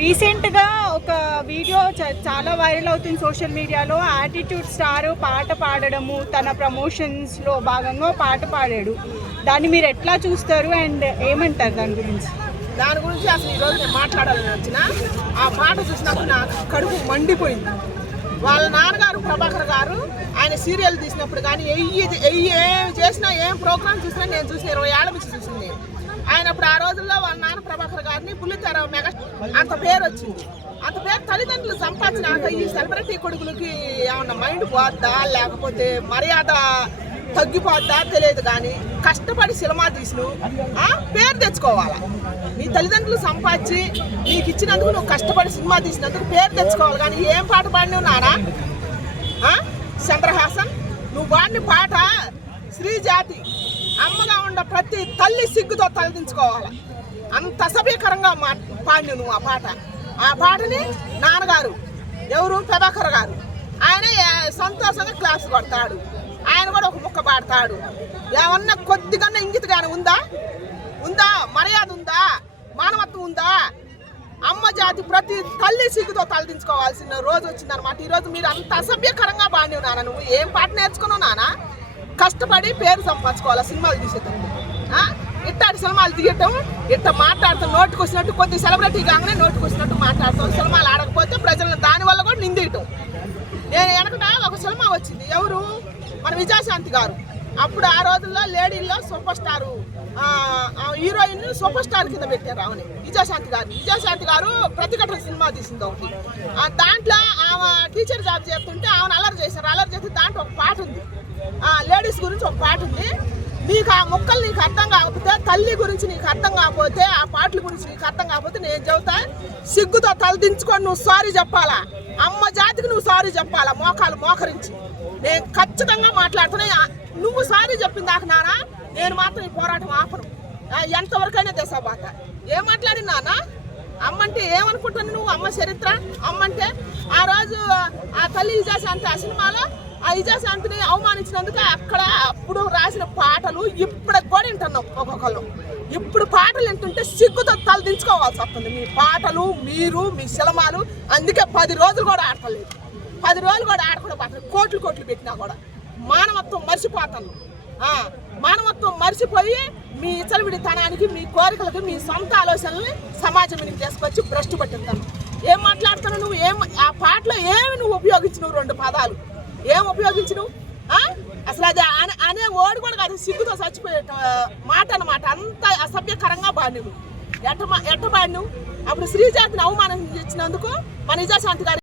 రీసెంట్గా ఒక వీడియో చాలా వైరల్ అవుతుంది సోషల్ మీడియాలో. యాటిట్యూడ్ స్టార్ పాట పాడడము, తన ప్రమోషన్స్లో భాగంగా పాట పాడాడు. దాన్ని మీరు ఎట్లా చూస్తారు అండ్ ఏమంటారు దాని గురించి? దాని గురించి అసలు ఈరోజు నేను మాట్లాడాలని వచ్చిన ఆ పాట చూసినప్పుడు నాకు కడుపు మండిపోయింది. వాళ్ళ నాన్నగారు ప్రభాకర్ గారు ఆయన సీరియల్ తీసినప్పుడు కానీ ఏం చేసినా ఏం ప్రోగ్రామ్ చూసినా నేను చూసిన 20 ఏళ్ళ నుంచి చూసింది. ఆయన అప్పుడు ఆ రోజుల్లో వాళ్ళ నాన్న ప్రభాకర్ గారిని బుల్లితెర మెగా అంత పేరు వచ్చింది. అంత పేరు తల్లిదండ్రులు సంపాదించినాక ఈ సెలబ్రిటీ కొడుకులకి ఏమన్నా మైండ్ పోద్దా లేకపోతే మర్యాద తగ్గిపోద్దా తెలియదు. కానీ కష్టపడి సినిమా తీసిన పేరు తెచ్చుకోవాలా. నీ తల్లిదండ్రులు సంపాదించి నీకు ఇచ్చినందుకు నువ్వు కష్టపడి సినిమా తీసినందుకు పేరు తెచ్చుకోవాలి. కానీ ఏం పాట పాడినవు నానా? చంద్రహాసన్ నువ్వు పాడిన పాట శ్రీజాతి అమ్మగా ఉన్న ప్రతి తల్లి సిగ్గుతో తలదించుకోవాలి. అంత అసభ్యకరంగా పాడినవు నువ్వు ఆ పాటని నాన్నగారు ఎవరు ప్రభాకర్ గారు ఆయన సంతోషంగా క్లాస్ కొడతాడు. ఆయన కూడా ఒక ముక్క పాడతాడు. ఏమన్నా కొద్దిగా ఇంగితగానే ఉందా మర్యాద ఉందా మానవత్వం ఉందా? అమ్మ జాతి ప్రతి తల్లి సిగ్గుతో తలదించుకోవాల్సిన రోజు వచ్చిందనమాట. ఈరోజు మీరు అంత అసభ్యకరంగా పాడినవు నాన్న. నువ్వు ఏం పాట నేర్చుకున్నావు నాన్న? కష్టపడి పేరు సంపాదించుకోవాలి సినిమాలు తీసేటప్పుడు. ఇట్టాటి సినిమాలు తీయటం ఇట్లా మాట్లాడతాం నోటుకు వచ్చినట్టు, కొద్ది సెలబ్రిటీ కాగానే నోటుకు వచ్చినట్టు మాట్లాడతాం. సినిమాలు ఆడకపోతే ప్రజలను దానివల్ల కూడా నిందియటం. నేను వెనకట ఒక సినిమా వచ్చింది, ఎవరు మన విజయశాంతి గారు. అప్పుడు ఆ రోజుల్లో లేడీల్లో super star heroine super star కింద పెట్టారు ఆమెని, విజయశాంతి గారు ప్రతిఘటన సినిమా తీసింది ఒకటి. దాంట్లో ఆమె టీచర్ జాబ్ చేస్తుంటే ఆమెను అల్లరి చేస్తే దాంట్లో ఒక పాట ఉంది, లేడీస్ గురించి ఒక పాట ఉంది. నీకు ఆ ముక్కలు నీకు అర్థం కాకపోతే, తల్లి గురించి నీకు అర్థం కాకపోతే, ఆ పాటల గురించి నీకు అర్థం కాకపోతే నేను చెబుతా, సిగ్గుతో తలదించుకొని నువ్వు సారీ చెప్పాలా. అమ్మ జాతికి నువ్వు సారీ చెప్పాలా, మోకాలు మోకరించి. నేను ఖచ్చితంగా మాట్లాడుతున్నా. నువ్వు సారీ చెప్పింది దాకా నాన్న నేను మాత్రం ఈ పోరాటం ఆపను. ఎంతవరకైనా దేశబాత. ఏం మాట్లాడి నాన్న? అమ్మంటే ఏమనుకుంటున్నావు నువ్వు? అమ్మ చరిత్ర అమ్మంటే ఆ రోజు ఆ తల్లి విజయశాంతి ఆ సినిమాలో ఆ విజయశాంతిని అవమానించినందుకు అప్పుడు రాసిన పాటలు ఇప్పటికి కూడా వింటున్నాం ఒక్కొక్కళ్ళు. ఇప్పుడు పాటలు వింటుంటే సిగ్గుతో తలదించుకోవాల్సి వస్తుంది. మీ పాటలు మీరు మీ సినిమాలు అందుకే 10 రోజులు కూడా ఆడతలేదు. 10 రోజులు కూడా ఆడకూడదు. కోట్లు పెట్టినా కూడా మానవత్వం మర్చిపోతాను. మానవత్వం మర్చిపోయి మీ ఇచ్చలవిడితనానికి, మీ కోరికలకు, మీ సొంత ఆలోచనల్ని సమాజం మీద తీసుకొచ్చి భ్రష్టు పట్టిస్తాను. ఏం మాట్లాడుతున్నావు నువ్వు? ఆ పాటలో ఏమి నువ్వు ఉపయోగించినవు? 2 పదాలు ఏం ఉపయోగించినవు? అసలు అది అనే ఓడి కూడా కాదు, సిగ్గుతో చచ్చిపోయే మాట అన్నమాట. అంత అసభ్యకరంగా పాడినవు. ఎట్ట పాడినవు? అప్పుడు శ్రీజాతిని అవమానం ఇచ్చినందుకు మన విజయశాంతి గారు